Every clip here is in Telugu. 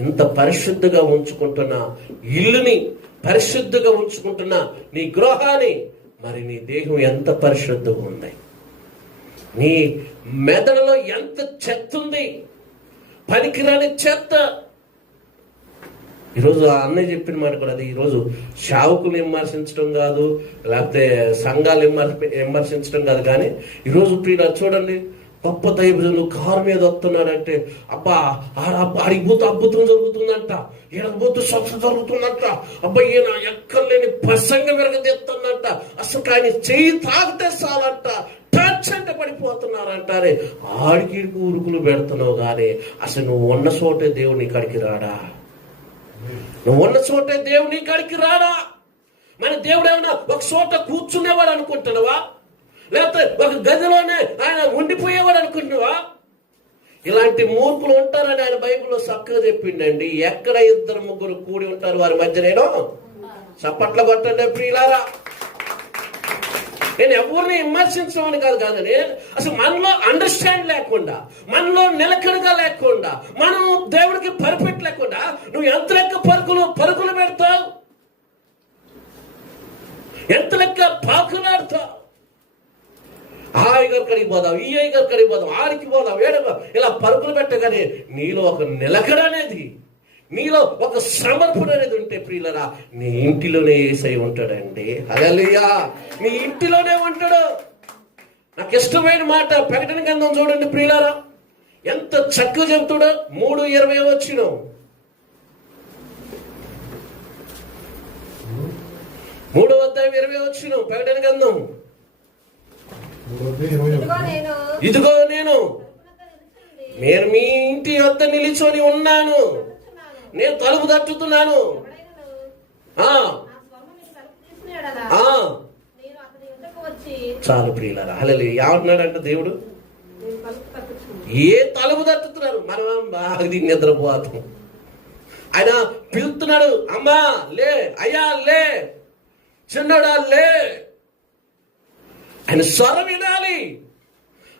ఇంత పరిశుద్ధగా ఉంచుకుంటున్న ఇల్లుని పరిశుద్ధంగా ఉంచుకుంటున్న నీ గృహాన్ని మరి నీ దేహం ఎంత పరిశుద్ధంగా ఉంది? నీ మెదడులో ఎంత చెత్త ఉంది? పనికిరాని చెత్త. ఈరోజు ఆ అన్నయ్య చెప్పిన మాట కూడా అది. ఈరోజు శావకులు విమర్శించడం కాదు లేకపోతే సంఘాలు విమర్శించడం కాదు కానీ ఈరోజు ప్రియుల చూడండి గొప్ప దైవజులు కారు మీద వస్తున్నారంటే అబ్బా ఆడ ఆడికి పోతే అద్భుతం జరుగుతుందంట. ఈయనకు పోతే స్వచ్ఛ జరుగుతుందంట. అబ్బా ఈయన ఎక్కర్లేని ప్రసంగం విరగదీస్తుందంట అసలు ఆయన చెయ్యి తాగితే చాలంట. టచ్ అంటే పడిపోతున్నారంటారే ఆడికి ఉరుకులు పెడుతున్నావు కానీ అసలు నువ్వు ఉన్న చోటే దేవుని కాడికి రాడా? నువ్వు ఉన్న చోటే దేవుని కాడికి రాడా? మన దేవుడు ఏమన్నా ఒక చోట కూర్చునేవాడు అనుకుంటున్నావా? లేకపోతే ఒక గదిలోనే ఆయన ఉండిపోయేవాడు అనుకుంటున్నావా? ఇలాంటి మూర్ఖులు ఉంటారని ఆయన బైబిల్లో చక్కగా చెప్పిండండి. ఎక్కడ ఇద్దరు ముగ్గురు కూడి ఉంటారు వారి మధ్య నేను? చప్పట్ల కొట్టండి ప్రియులారా. నేను ఎవరిని విమర్శించమని కాదు కాదని అసలు మనలో అండర్స్టాండ్ లేకుండా మనలో నిలకడగా లేకుండా మనం దేవుడికి పర్ఫెక్ట్ లేకుండా నువ్వు ఎంత లెక్క పరుగులు పరుగులు పెడతావు? ఎంత లెక్క పాకులాడతావు? ఆ ఐగర్ కడిగి పోదాం ఈ ఐగర్ పోదాం ఆడికి పోదాం ఏడగా ఇలా పరుగులు పెట్టగానే నీలో ఒక నిలకడ అనేది నీలో ఒక సమర్పణ అనేది ఉంటే ప్రియులరా నీ ఇంటిలోనే ఏసై ఉంటాడండి. అలలియా నీ ఇంటిలోనే ఉంటాడు. నాకు ఇష్టమైన మాట ప్రకటన గ్రంథం చూడండి ప్రియులారా. ఎంత చక్కగా చెప్తాడో మూడు ఇరవై వచ్చిన. మూడో అధ్యాయం ఇరవై వచ్చిన ప్రకటన గ్రంథం. ఇదిగో నేను. నేను. మీ ఇంటి వద్ద నిలిచొని ఉన్నాను. నేను తలుపు తట్టుతున్నాను. ఆ. ఆ. చాలు ప్రియులరా. అలా ఏమంటున్నాడంట దేవుడు? ఏ తలుపు తట్టుతున్నారు? మనం బాగా దీన్ని నిద్రపోతాం. ఆయన పిలుస్తున్నాడు అమ్మా లే అయ్యా లే చిన్నడా లే. ఆయన స్వరం వినాలి.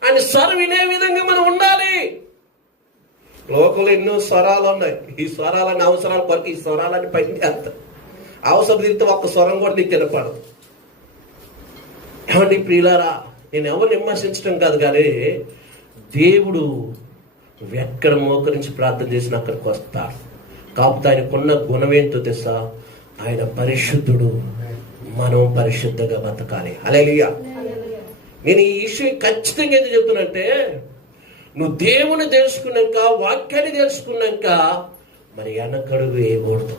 ఆయన స్వరం వినే విధంగా మనం ఉండాలి. లోకంలో ఎన్నో స్వరాలు ఉన్నాయి. ఈ స్వరాలని అవసరాల కొరకు ఈ స్వరాలని పైకి చేస్తాం అవసరం తిరిగితే ఒక్క స్వరం కూడా నీకు వినపడదు. ఏమండి ప్రియులారా నేను ఎవరిని విమర్శించడం కాదు కానీ దేవుడు ఎక్కడ మోకరించి ప్రార్థన చేసిన అక్కడికి వస్తాడు. కాకపోతే ఆయనకున్న గుణం ఏంటో తెలుసా? ఆయన పరిశుద్ధుడు. మనం పరిశుద్ధంగా బతకాలి. అలెలియా నేను ఈ విషయం ఖచ్చితంగా ఏది చెప్తున్నంటే నువ్వు దేవుని తెలుసుకున్నాక వాక్యాన్ని తెలుసుకున్నాక మరి వెనకడుగు వేయకూడదు.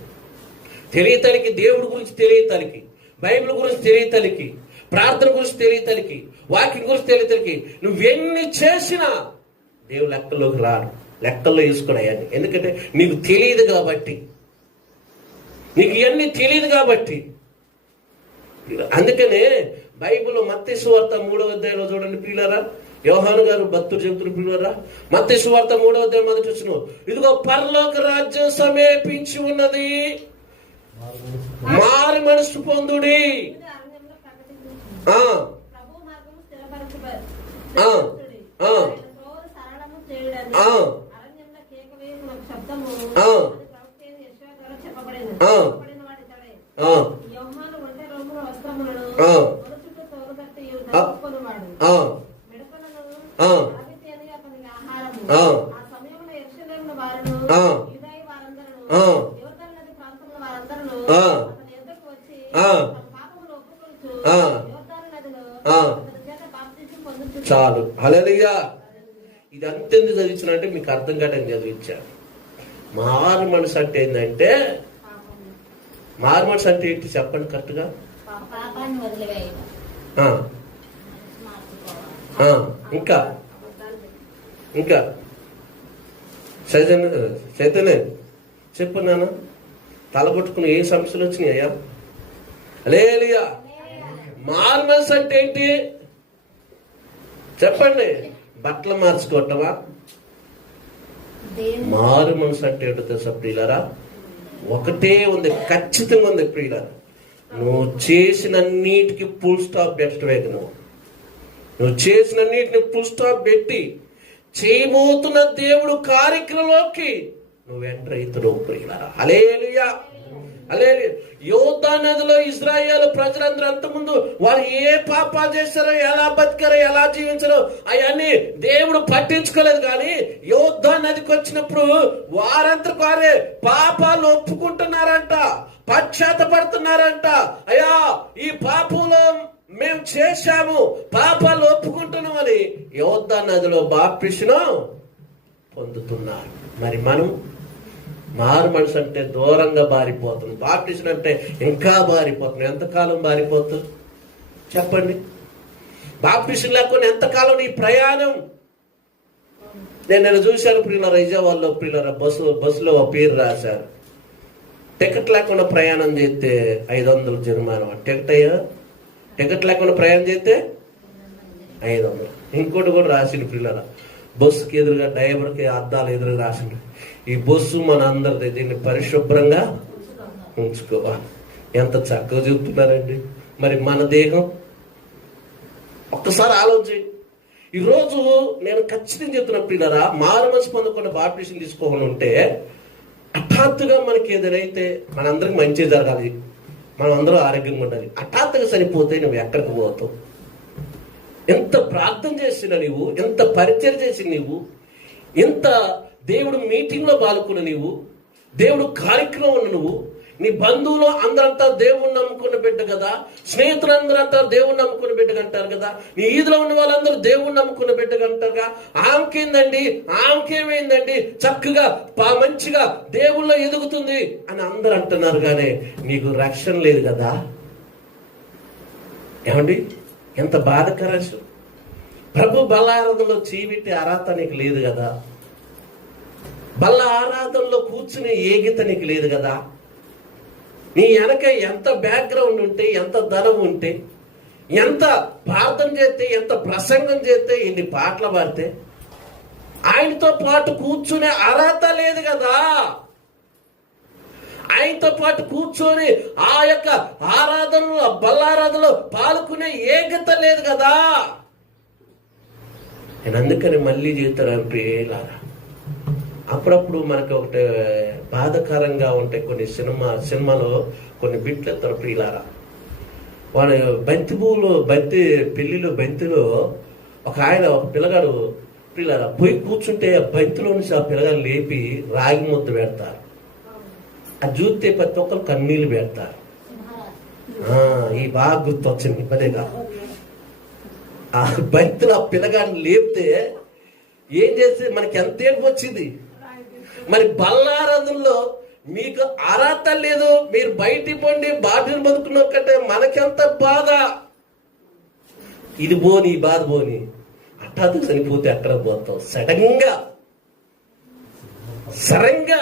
తెలియతలికి దేవుడి గురించి తెలియతలికి బైబిల్ గురించి తెలియతలికి ప్రార్థన గురించి తెలియతలికి వాక్యం గురించి తెలియతలికి నువ్వెన్ని చేసినా దేవుడు లెక్కల్లోకి రాడు. లెక్కల్లో వేసుకున్నాయని ఎందుకంటే నీకు తెలియదు కాబట్టి. నీకు ఇవన్నీ తెలియదు కాబట్టి అందుకనే బైబిల్ మత్తి సువార్త మూడవ అధ్యాయంలో చూడండి పిల్లరా యోహాను గారు భక్తులు చెబుతున్న పిల్లరా మత్తి సువార్త మూడవ అధ్యాయం మొదటి వచ్చిన ఇదిగో పరలోక రాజ్యం సమీపించి ఉన్నది. మారి మనసు పొందుడి. ఆ. ఆ. ఆ. చాలు హల్లెలూయా. ఇది అంతెందుకు చదివించినంటే మీకు అర్థం కాదని చదివించాను మారు మనసు అంటే ఏంటంటే. మారు మనసు అంటే ఏంటి చెప్పండి కరెక్ట్గా ఇంకా? ఇంకా? చైతన్య చైతన్య చెప్పు నాన్న. తలపట్టుకుని ఏ సమస్యలు వచ్చినాయ్యా అలేలియా మారు మనసు అంటే ఏంటి? చెప్పండి. బట్టలు మార్చుకోవటమా? మారు మనసు అంటే ఏంటో తెలుసా ప్రియులరా? ఒకటే ఉంది ఖచ్చితంగా ఉంది ప్రియులరా. నువ్వు చేసిన నీటికి ఫుల్ స్టాప్ పెట్టడమే నువ్వు? నువ్వు చేసిన నీటిని ఫుల్ స్టాప్ పెట్టి చేయబోతున్న దేవుడు కార్యక్రమంలోకి నువ్వు ఎంటర్ అవుతున్నావు ప్రియులారా. అలేలుయా అదే యోధా నదిలో ఇజ్రాయేల్ ప్రజలందరూ అంతకుముందు వారు ఏ పాపాలు చేస్తారో ఎలా బతికారో ఎలా జీవించారో అవన్నీ దేవుడు పట్టించుకోలేదు కానీ యోధా నదికి వచ్చినప్పుడు వారంతా వారే పాపాలు ఒప్పుకుంటున్నారంట పశ్చాత్తపడుతున్నారంట. అయ్యా ఈ పాపంలో మేము చేశాము పాపాలు ఒప్పుకుంటున్నాం అని యోధా నదిలో బాప్టిషను పొందుతున్నారు. మరి మనం మారు మనసు అంటే దూరంగా బారిపోతుంది బాప్టిజం అంటే ఇంకా బారిపోతుంది ఎంతకాలం బారిపోతుంది చెప్పండి. బాప్టిజం లేకుండా ఎంతకాలం నీ ప్రయాణం? నేను నేను చూశాను ప్రియులరా విజయవాడలో ప్రియులరా బస్సు బస్సులో ఒక పేరు రాశారు. టికెట్ లేకుండా ప్రయాణం చేస్తే ఐదు వందలు జరిమానా. టికెట్ అయ్యా? టికెట్ లేకుండా ప్రయాణం చేస్తే ఐదు వందలు ఇంకోటి కూడా రాసిండు పిల్లల బస్సుకి ఎదురుగా డ్రైవర్కి అద్దాలు ఎదురుగా రాసిండు. ఈ బస్సు మన అందరిది దీన్ని పరిశుభ్రంగా ఉంచుకోవాలి. ఎంత చక్కగా చెప్తున్నారండి. మరి మన దేహం? ఒక్కసారి ఆలోచించి ఈరోజు నేను ఖచ్చితంగా చెప్తున్న పిల్లరా మారు మనసు పొందకుండా బాప్టిషన్ తీసుకోకుండా ఉంటే హఠాత్తుగా మనకి ఏదైతే మనందరికి మంచి జరగాలి మనం అందరూ ఆరోగ్యంగా ఉండాలి. హఠాత్తుగా సరిపోతే నువ్వు ఎక్కడికి పోతావు? ఎంత ప్రార్థన చేసిన నీవు ఎంత పరిచయం చేసిన నీవు ఎంత దేవుడు మీటింగ్లో పాల్గొన్న నీవు. దేవుడు కార్యక్రమం ఉన్న నువ్వు. నీ బంధువులు అందరంతా దేవుణ్ణి నమ్ముకున్న బిడ్డ కదా. స్నేహితులు అందరంతా దేవుణ్ణి నమ్ముకున్న బిడ్డగా అంటారు కదా. నీ ఈదులో ఉన్న వాళ్ళందరూ దేవుణ్ణి నమ్ముకున్న బిడ్డగా అంటారుగా ఆమెకేందండి? ఆమెకేమైందండి? చక్కగా పా- మంచిగా దేవుళ్ళో ఎదుగుతుంది అని అందరు అంటున్నారు కానీ నీకు రక్షణ లేదు కదా. ఏమండి? ఎంత బాధకరం ప్రభు బలారాధనలో చీవిటి అర్హత నీకు లేదు కదా. బల్ల ఆరాధనలో కూర్చునే ఏగిత నీకు లేదు కదా? నీ వెనక ఎంత బ్యాక్గ్రౌండ్ ఉంటే ఎంత ధనం ఉంటే ఎంత ప్రార్థన చేస్తే ఎంత ప్రసంగం చేస్తే ఇన్ని పాటలు పాడితే ఆయనతో పాటు కూర్చునే అర్హత లేదు కదా? ఆయనతో పాటు కూర్చొని ఆ యొక్క ఆరాధనలో బల్లారాధనలో పాల్గొనే ఏకత లేదు కదా? నేను అందుకని మళ్ళీ జీవితారా ప్రియులారా. అప్పుడప్పుడు మనకు ఒకటి బాధకరంగా ఉంటాయి కొన్ని సినిమా సినిమాలో కొన్ని బిట్లు ఎత్తారు ప్రియులారా. వాడు బంతి పువ్వులు బంతి పెళ్ళిలో బంతిలో ఒక ఆయన ఒక పిల్లగాడు పిల్లల పోయి కూర్చుంటే బంతిలో నుంచి ఆ పిల్లగాడు లేపి రాగి ముద్ద పెడతారు. ఆ చూస్తే ప్రతి ఒక్కరు కన్నీళ్ళు పెడతారు. ఈ బాగా గుర్తొచ్చింది పదేగా. ఆ బంతిలో ఆ పిల్లగాడిని లేపితే ఏం చేస్తే మనకి ఎంత ఏడుపు వచ్చింది? మరి బల్లారదుల్లో మీకు అర్హత లేదు మీరు బయటికి పోండి బాధ్యత బతుకున్న కంటే మనకెంత బాధ? ఇది పోని బాధ పోని హఠాత్తు చనిపోతే అక్కడ పోతాం సడన్గా సరంగా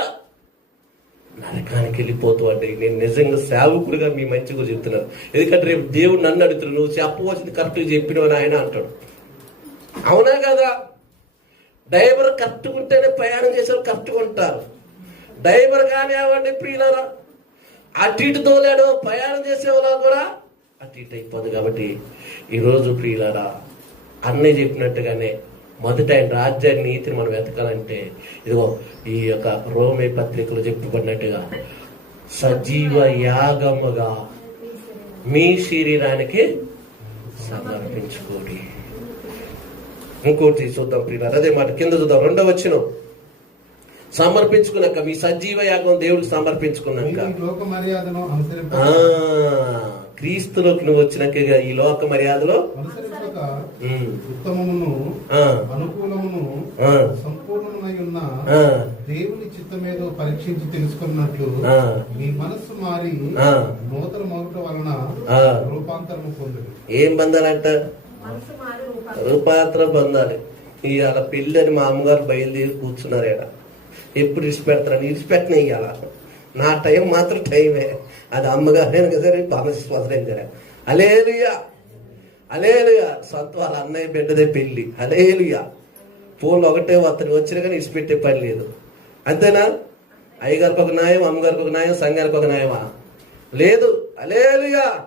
నరకానికి వెళ్ళిపోతూ అంటే నేను నిజంగా సేవకుడిగా మీ మంచిగా చెప్తున్నాను. ఎందుకంటే రేపు దేవుడు నన్ను అడుగుతున్నాడు నువ్వు చెప్పవలసింది కరెక్ట్గా చెప్పినవని ఆయన అంటాడు. అవునా కదా? డ్రైవర్ కరెక్ట్గా ఉంటేనే ప్రయాణం చేసేవారు కరెక్ట్గా ఉంటారు. డ్రైవర్ కానీ అవ్వండి ప్రియులరా. అటు ఇటు తోలాడు ప్రయాణం చేసేవాళ్ళు కూడా అటు ఇటు అయిపోదు కాబట్టి ఈరోజు ప్రియులరా అన్నయ్య చెప్పినట్టుగానే మొదట ఆయన రాజ్య నీతిని మనం వెతకాలంటే ఇదిగో ఈ యొక్క రోమే పత్రికలో చెప్పబడినట్టుగా సజీవ యాగముగా మీ శరీరానికి సమర్పించుకోడి. ఇంకోటి చూద్దాం ప్రియులారా. అదే మాట కింద చూద్దాం. రెండో వచ్చిన సమర్పించుకున్నాక మీ సజీవ యాగం దేవుడికి సమర్పించుకున్నాక. క్రీస్తులోకి నువ్వు వచ్చినాక ఈ లోక మర్యాదలో ఉత్తమమును అనుకూలమును సంపూర్ణమై ఉన్న ఆ, దేవుని చిత్తమేదో పరీక్షించి తెలుసుకున్నట్లు. మీ మనస్సు మారి ఆ. నూతన మగుట వలన. రూపాంతరము పొందుడు. ఏం బంధాలంట? రూపాంతరం బంధాలు. ఇవాళ పెళ్ళని మా అమ్మగారు బయలుదేరి కూర్చున్నారు ఈడ. ఎప్పుడు ఇడిచిపెడతారని ఇడిచిపెట్టిన ఇవాళ నా టైం మాత్రం టైమే. అది అమ్మగారు కదా బాలశ్వాసరం కదా అలేలుయా అలేలుయా సొంత వాళ్ళ అన్నయ్య బిడ్డదే పెళ్ళి. అలేలుయా ఫోన్లు ఒకటే అతను వచ్చినా కానీ ఇడిచిపెట్టే పని లేదు. అంతేనా? అయ్యగారికి ఒక న్యాయం అమ్మగారికి ఒక న్యాయం సంఘానికి ఒక న్యాయమా? లేదు. అలేలుయా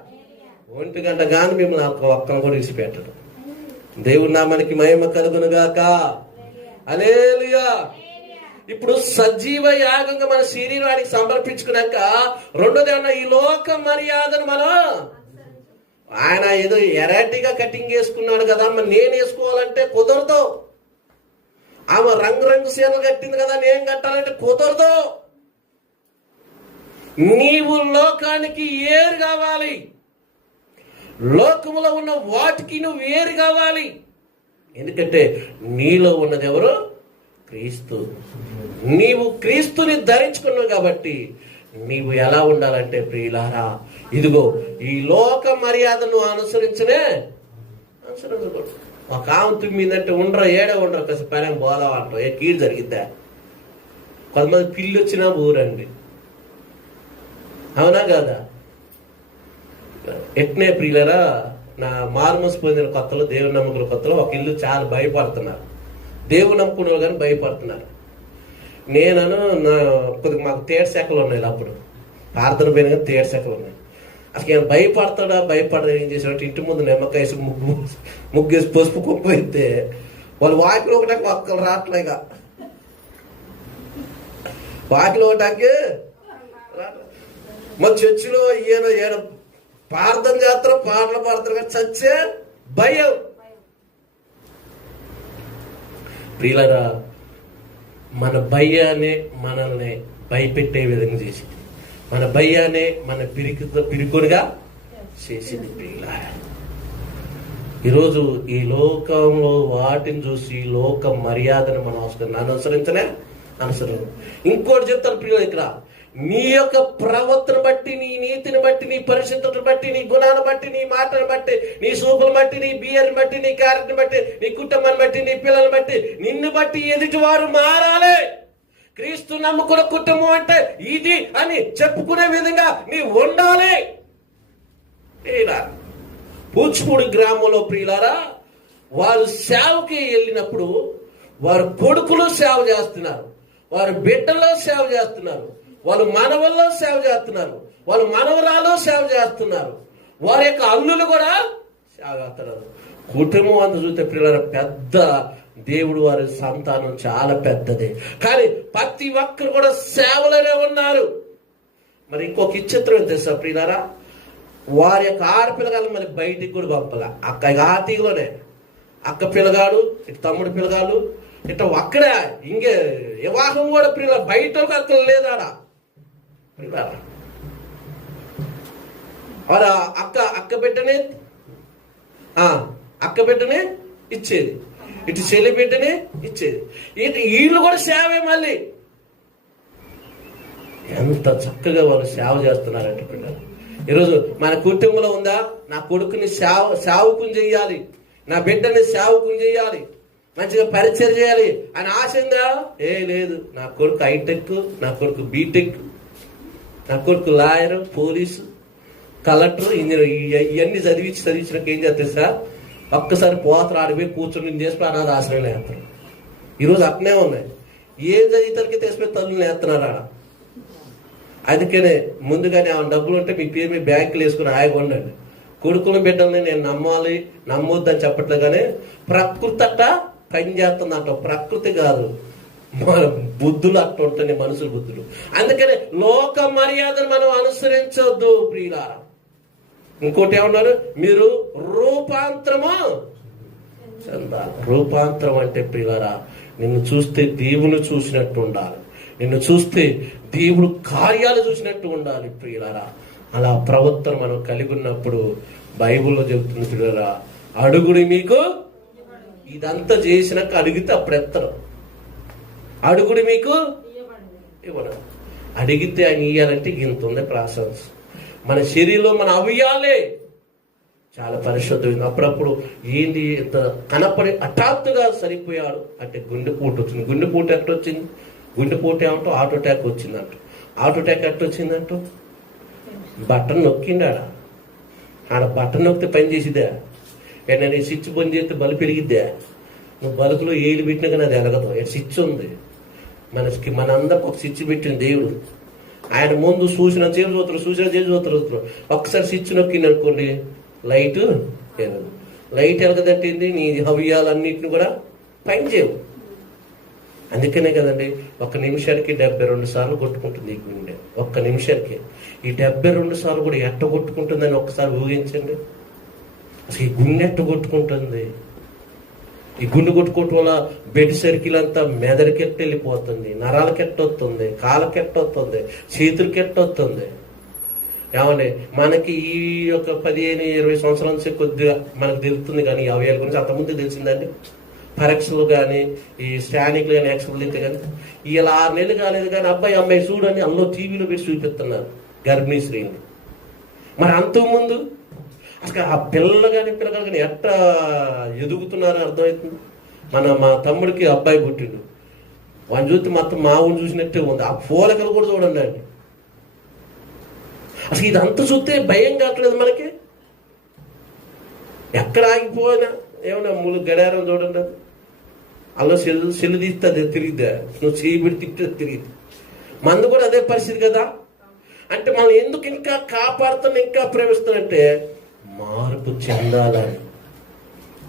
ఒంటి గంట కానీ మిమ్మల్ని ఒక్క ఒక్కను కూడా ఇడిచిపెట్టడు దేవుడి నామానికి మహిమ కలుగునుగాక. అలేలుయా ఇప్పుడు సజీవ యాగంగా మన శరీరానికి సమర్పించుకున్నాక రెండోది అన్న ఈ లోక మర్యాదను మనం ఆయన ఏదో ఎరాటిగా కటింగ్ వేసుకున్నాడు కదా మరి నేను వేసుకోవాలంటే కుదరదు. ఆమె రంగు రంగు సీరలు కట్టింది కదా నేను కట్టాలంటే కుదరదు. నీవు లోకానికి ఏరు కావాలి. లోకములో ఉన్న వాటికి నువ్వు వేరు కావాలి. ఎందుకంటే నీలో ఉన్నది ఎవరు? క్రీస్తు. నీవు క్రీస్తుని ధరించుకున్నావు కాబట్టి నీవు ఎలా ఉండాలంటే ప్రియులారా ఇదిగో ఈ లోక మర్యాదను అనుసరించనే అనుసరించకూడదు. ఒక ఆమె తుమ్మిందంటే ఉండరా ఏడే ఉండరు కాస్త పైన పోదాం అంటారు. ఏ కీడు జరిగిద్దా? కొంతమంది పిల్లి వచ్చినా ఊరండి. అవునా కాదా? ఎట్నే ప్రియులరా నా మార్మస్ పొందిన కొత్తలో దేవుని నమ్ముకున్న కొత్తలో ఒక ఇల్లు చాలా భయపడుతున్నారు. దేవుని నమ్ముకున్న వాళ్ళు కానీ భయపడుతున్నారు. నేనను నా కొద్దిగా మాకు తేడు శాఖలు ఉన్నాయి అప్పుడు. ప్రార్థన పోయిన కానీ తేడు శాఖలు ఉన్నాయి. అసలు నేను భయపడతాడా భయపడదా ఏం చేసాడు ఇంటి ముందు నిమ్మకాయ వేసి ముగ్గు ముగ్గేసి పసుపు కుప్ప అయితే వాళ్ళు వాకిలో ఒకటే ఒక్కరు రావట్లేగా వాకిలో ఒకటాకి రావట్లే. మా చర్చిలో ఏదో ఏడో ప్రార్థన చేస్తారు పాటలు పాడతారు కానీ చచ్చే భయం. ప్రియులరా మన భయాన్ని మనల్ని భయపెట్టే విధంగా చేసింది. మన భయాన్ని మన పిరికి పిరికొనిగా చేసింది ప్రియులారా. ఈరోజు ఈ లోకంలో వాటిని చూసి ఈ లోక మర్యాదను మనం అవసరం అనుసరించలే అనుసరం ఇంకోటి చెప్తాను ప్రియులు ఇక్కడ. నీ యొక్క ప్రవర్తన బట్టి నీ నీతిని బట్టి నీ పరిశుద్ధతను బట్టి నీ గుణాన్ని బట్టి నీ మాటను బట్టి నీ సూపును బట్టి నీ బియర్ని బట్టి నీ క్యారెట్ని బట్టి నీ కుటుంబాన్ని బట్టి నీ పిల్లల్ని బట్టి నిన్ను బట్టి ఎదుటి వారు మారాలి. క్రీస్తు నమ్ముకున్న కుటుంబం అంటే ఇది అని చెప్పుకునే విధంగా నీ ఉండాలి. పూచిపూడి గ్రామంలో ప్రియులారా వారు సేవకి వెళ్ళినప్పుడు వారు కొడుకులు సేవ చేస్తున్నారు వారు బిడ్డలో సేవ చేస్తున్నారు వాళ్ళు మానవుల్లో సేవ చేస్తున్నారు. వాళ్ళు మానవరాలు సేవ చేస్తున్నారు. వారి యొక్క అల్లులు కూడా సేవ చేస్తున్నారు. కుటుంబం అంత చూస్తే పిల్లల పెద్ద దేవుడు వారి సంతానం చాలా పెద్దది. కానీ ప్రతి ఒక్కరు కూడా సేవలోనే ఉన్నారు. మరి ఇంకొక ఇచ్చిత్రం ఏం తెలుసా ప్రియులారా? వారి యొక్క ఆడపిల్లగాలు మరి బయటికి కూడా పంపల? అక్క ఆతిలోనే అక్క పిల్లగాడు ఇటు తమ్ముడు పిల్లగాడు ఇట్లా అక్కడే ఇంకే వివాహం కూడా ప్రియుల బయట అక్కడ లేదాడా? వాళ్ళ అక్క అక్క బిడ్డనే అక్క బిడ్డనే ఇచ్చేది ఇటు చెల్లి బిడ్డనే ఇచ్చేది ఇటు వీళ్ళు కూడా సేవే మళ్ళీ ఎంత చక్కగా వాళ్ళు సేవ చేస్తున్నారంటే పిల్లలు. ఈరోజు మన కుటుంబంలో ఉందా? నా కొడుకుని సేవ సేవకుని చెయ్యాలి. నా బిడ్డని సేవకుని చెయ్యాలి. మంచిగా పరిచయం చేయాలి. అని ఆశ ఉందా? ఏ లేదు. నా కొడుకు హైటెక్ నా కొడుకు బీటెక్ నా కొడుకు లాయర్ పోలీసు కలెక్టర్ ఇంజనీర్ ఇవన్నీ చదివించి చదివించినాక ఏం చేస్తారు సార్? ఒక్కసారి పోతలు ఆడిపోయి కూర్చొని చేసుకుని అనాథ ఆశ్రయం వేస్తారు. ఈరోజు అట్నే ఉన్నాయి ఏ చదివితలకి తెసిపోయి తల్లులు వేస్తున్నారు ఆడ? అందుకనే ముందుగానే ఆ డబ్బులు ఉంటే మీ పేరు మీ బ్యాంకులు వేసుకుని హాయిగా ఉండండి. కొడుకుల బిడ్డల్ని నేను నమ్మాలి నమ్మొద్దని చెప్పట్లేదు కానీ ప్రకృతి అట్ట పని చేస్తుందంట. ప్రకృతి కాదు. బుద్ధులు అట్ట ఉంటాయి బుద్ధులు. అందుకనే లోక మర్యాదను మనం అనుసరించొద్దు ప్రియుల ఇంకోటి ఏమన్నారు? మీరు రూపాంతరము చెందాలి. రూపాంతరం అంటే ప్రియులరా నిన్ను చూస్తే దేవుని చూసినట్టు ఉండాలి. నిన్ను చూస్తే దేవుడు కార్యాలు చూసినట్టు ఉండాలి ప్రియులరా. అలా ప్రవర్తన మనం కలిగి ఉన్నప్పుడు బైబిల్లో చెబుతుంది ప్రియులరా అడుగుడి మీకు ఇదంతా చేసినాక అడిగితే అప్పుడు ఎత్తరు. అడుగుడి మీకు? ఇవ్వడం. అడిగితే ఆయన ఇయ్యాలంటే ఇంత ఉంది ప్రాసెస్. మన శరీరంలో మన అవియాలే. చాలా పరిశుద్ధమైంది. అప్పుడప్పుడు ఏంటి ఇంత కనపడి హఠాత్తుగా సరిపోయాడు అంటే గుండెపోటు వచ్చింది. గుండెపోటు ఎట్ట వచ్చింది? గుండెపోటు ఏమంటూ ఆటో అటాక్ వచ్చిందంట. ఆటో అటాక్ ఎట్ట వచ్చిందంటూ? బటన్ నొక్కిండాడ. ఆడ బటన్ నొక్కితే పని చేసిద్దా? నేను స్విచ్ బంద్ చేస్తే బలు పెరిగిద్దా? నువ్వు బలుకులో ఏలు పెట్టినా కానీ అది ఎలగదు స్విచ్ ఉంది? మనకి మనందరికి ఒక స్విచ్ పెట్టింది దేవుడు. ఆయన ముందు సూచన చేసి చూస్తారు సూచన చేసి చూస్తారు చూస్తారు ఒక్కసారి స్విచ్ నొక్కింది అనుకోండి లైట్ ఎరగదు లైట్ ఎలగదంటే ఏంది నీ హవ్యాలన్నింటిని కూడా పని చేయవు. అందుకనే కదండి ఒక్క నిమిషానికి డెబ్బై రెండు సార్లు కొట్టుకుంటుంది ఈ గుండె. ఒక్క నిమిషానికి. ఈ డెబ్బై రెండు సార్లు కూడా ఎట్ట కొట్టుకుంటుందని ఒక్కసారి ఊహించండి. అసలు ఈ గుండె ఎట్ట కొట్టుకుంటుంది? ఈ గుండు కొట్టుకోవటం వల్ల బెడ్ సర్కిల్ అంతా మెదడుకెట్ట వెళ్ళిపోతుంది నరాలకెట్టొస్తుంది చేతులు చేతులకెట్టొస్తుంది ఏమండి మనకి ఈ యొక్క పదిహేను ఇరవై సంవత్సరాల నుంచి కొద్దిగా మనకు తెలుస్తుంది కానీ ఈ అవయాల గురించి అంతకుముందు తెలిసిందండి. పరీక్షలు కానీ ఈ స్టానిక్లు కానీ ఎక్స్పర్లు కానీ ఇలా ఆరు నెలలు కాలేదు కానీ అబ్బాయి అమ్మాయి చూడని అందులో టీవీలో పెట్టి చూపిస్తున్నారు గర్భిణీ స్త్రీని. మరి అంతకుముందు అసలు ఆ పిల్లలు కానీ పిల్లలు కానీ ఎట్లా ఎదుగుతున్నారో అర్థమవుతుంది మన మా తమ్ముడికి అబ్బాయి పుట్టిండు. వాడిని చూస్తే మొత్తం మా ఊరిని చూసినట్టే ఉంది. ఆ పూలకలు కూడా చూడండి అండి. అసలు ఇదంతా చూస్తే భయం కావట్లేదు మనకి. ఎక్కడ ఆగిపోయినా ఏమన్నా ముళ్ళు గడారం చూడండి అది. అలా సెల్లు సెల్లు తీస్తే తిరిగిద్దా? నువ్వు చేయి పెట్టి తిప్పితే తిరిగిద్ది? మందు కూడా అదే పరిస్థితి కదా? అంటే మనం ఎందుకు ఇంకా కాపాడుతున్నా ఇంకా ప్రేమిస్తున్నట్టే మార్పు చెందాలని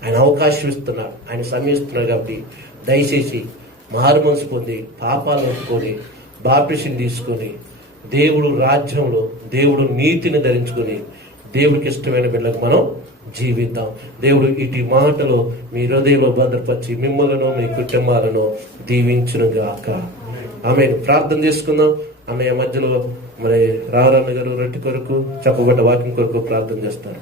ఆయన అవకాశం ఇస్తున్నాడు ఆయన సమయిస్తున్నాడు కాబట్టి దయచేసి మారు మనసు పొంది పాపాలు ఒప్పుకొని బాప్టిషన్ తీసుకొని దేవుడు రాజ్యంలో దేవుడు నీతిని ధరించుకొని దేవుడికి ఇష్టమైన బిడ్డలకు మనం జీవిద్దాం. దేవుడు ఇటు మాటలో మీ హృదయంలో భద్రపరిచి మిమ్మలను మీ కుటుంబాలను దీవించునుగాక. ఆమె ప్రార్థన చేసుకుందాం. ఆమె మధ్యలో మరి రావరన్న గారు రొట్టె కొరకు చెప్పబడ్డ వాక్యం కొరకు ప్రార్థన చేస్తారు.